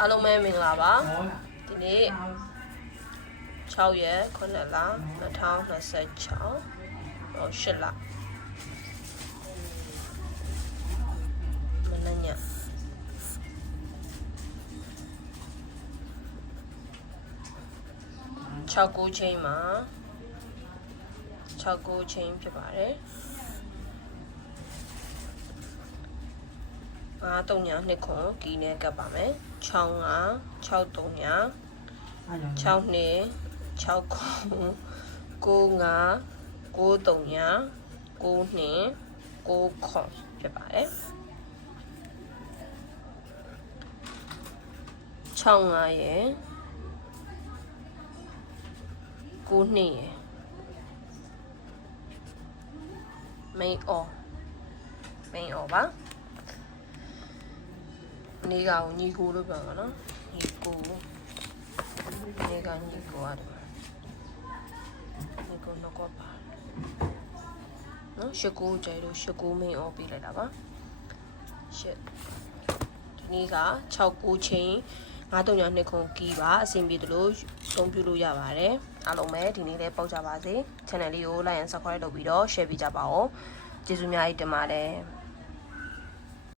အားလုံးပဲမင်္ဂလာပါဒီနေ့6ရက်9လ2026 8လမနက်ည6-9ချိန်မှာ6-9ချိန်ဖြစ်ပါတယ်3ည2ခွန်ကီနဲ့ကပ်ပါမယ်6 3ည6နှစ်6ခွန်9 9 3ည9နှစ်9ခွန်ဖြစ်ပါတယ်6 5ရယ်9နှစ်ရယ် main or ပါနေကညီကိုလို့ပြောမှာနော်ညီကိုနေကညီကိုရတယ်ညီကိုတော့ပါနော်ရှစ်ကိုကျဲလို့ရှစ်ကို main or ပေးလိုက်တာပါရှစ်ဒီနေ့က6-9ချိန်9-3ည2ခွန်ကီပါအဆင်ပြေတယ်လို့သုံးပြလို့ရပါတယ်အားလုံးပဲဒီနေ့လည်းပေါက်ကြပါစေ channel လေးကို like and subscribe လုပ်ပြီးတော့ share ပေးကြပါဦးကျေးဇူးများကြီးတင်ပါတယ်